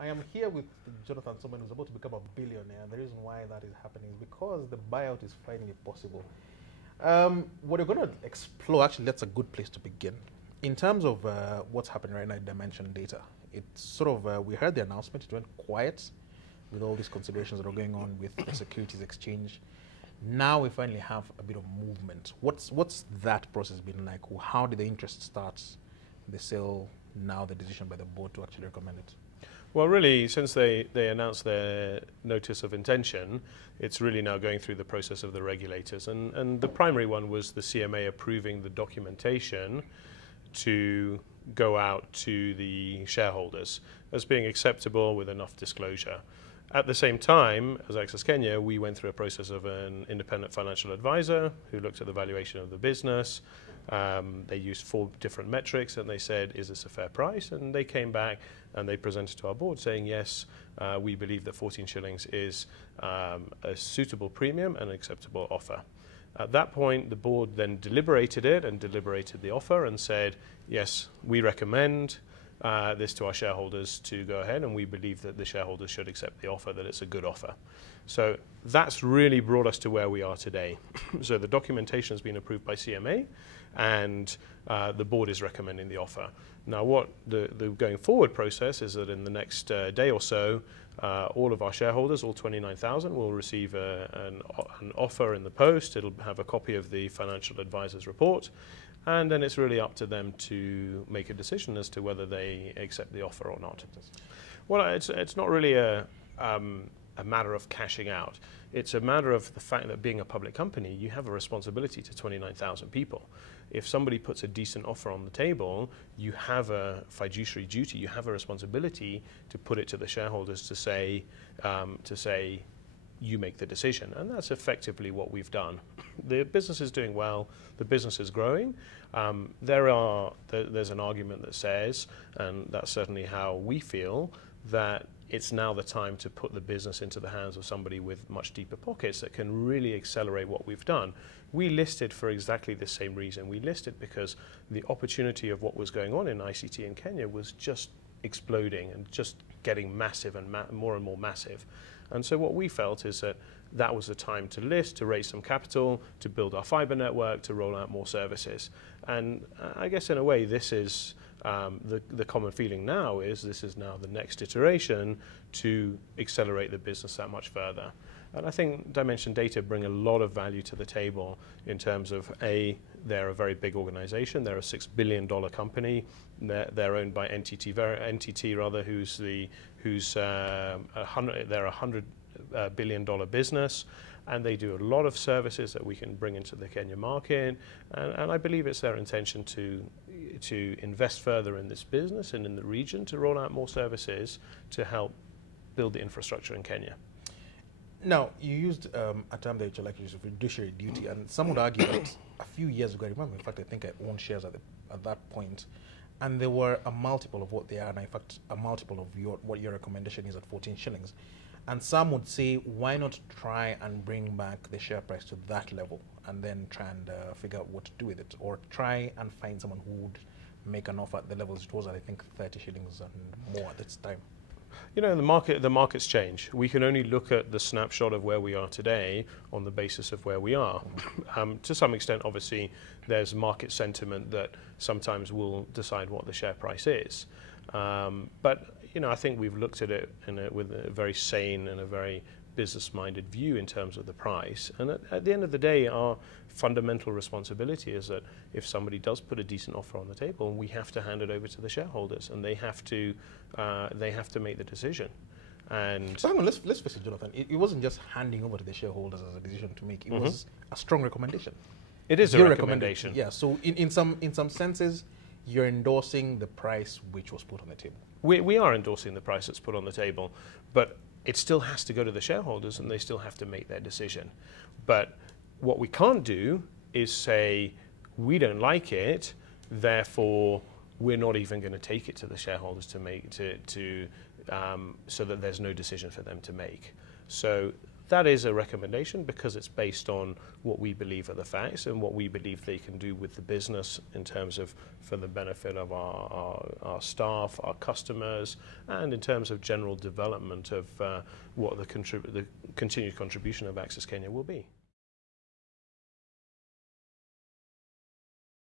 I am here with Jonathan Somen, who's about to become a billionaire. And the reason why that is happening is because the buyout is finally possible. What we're going to explore, actually, that's a good place to begin. In terms of what's happening right now in Dimension Data, it's sort of, we heard the announcement, it went quiet with all these considerations that are going on with the Securities Exchange. Now we finally have a bit of movement. What's that process been like? How did the interest start, the sale, now the decision by the board to actually recommend it? Well, really, since they announced their notice of intention, it's really now going through the process of the regulators. And the primary one was the CMA approving the documentation to go out to the shareholders as being acceptable with enough disclosure. At the same time, as AccessKenya, we went through a process of an independent financial advisor who looked at the valuation of the business. They used 4 different metrics and they said, is this a fair price? And they came back and they presented to our board saying, yes, we believe that 14 shillings is a suitable premium and an acceptable offer. At that point, the board then deliberated it and deliberated the offer and said, yes, we recommend this to our shareholders to go ahead, and we believe that the shareholders should accept the offer, that it's a good offer. So that's really brought us to where we are today. So the documentation has been approved by CMA, and the board is recommending the offer. Now, what the going forward process is that in the next day or so, all of our shareholders, all 29,000, will receive an offer in the post. It'll have a copy of the financial advisor's report. And then it's really up to them to make a decision as to whether they accept the offer or not. Well, it's not really a matter of cashing out. It's a matter of the fact that being a public company, you have a responsibility to 29,000 people. If somebody puts a decent offer on the table, you have a fiduciary duty, you have a responsibility to put it to the shareholders to say you make the decision. And that's effectively what we've done. The business is doing well, the business is growing. There's an argument that says, and that's certainly how we feel, that it's now the time to put the business into the hands of somebody with much deeper pockets that can really accelerate what we've done. We listed for exactly the same reason. We listed because the opportunity of what was going on in ICT in Kenya was just exploding and just getting massive and more and more massive. And so what we felt is that that was the time to list, to raise some capital, to build our fiber network, to roll out more services. And I guess in a way this is the common feeling now is this is now the next iteration to accelerate the business that much further. And I think Dimension Data bring a lot of value to the table in terms of they're a very big organization. They're a $6 billion company. They're owned by NTT rather, they're a $100 billion business, and they do a lot of services that we can bring into the Kenya market. And I believe it's their intention to invest further in this business and in the region to roll out more services to help build the infrastructure in Kenya. Now, you used a term that you like to use, fiduciary duty, and some would argue that a few years ago, I remember, in fact, I think I owned shares at that point, and there were a multiple of what they are, and in fact, a multiple of what your recommendation is at 14 shillings. And some would say, why not try and bring back the share price to that level and then try and figure out what to do with it, or try and find someone who would make an offer at the levels it was at, I think, 30 shillings and more at this time. You know, the markets change. We can only look at the snapshot of where we are today on the basis of where we are. To some extent, obviously, there's market sentiment that sometimes will decide what the share price is. But you know, I think we've looked at it with a very sane and a very business-minded view in terms of the price. And at the end of the day, our fundamental responsibility is that if somebody does put a decent offer on the table, we have to hand it over to the shareholders, and they have to make the decision. And so let's face it, Jonathan. It wasn't just handing over to the shareholders as a decision to make. It was a strong recommendation. It is a recommendation. Yeah. So in some senses, you're endorsing the price which was put on the table. We are endorsing the price that's put on the table, but it still has to go to the shareholders and they still have to make their decision. But what we can't do is say, we don't like it, therefore we're not even going to take it to the shareholders to make so that there's no decision for them to make. So That is a recommendation because it's based on what we believe are the facts and what we believe they can do with the business in terms of for the benefit of our staff, our customers, and in terms of general development of what the continued contribution of AccessKenya will be.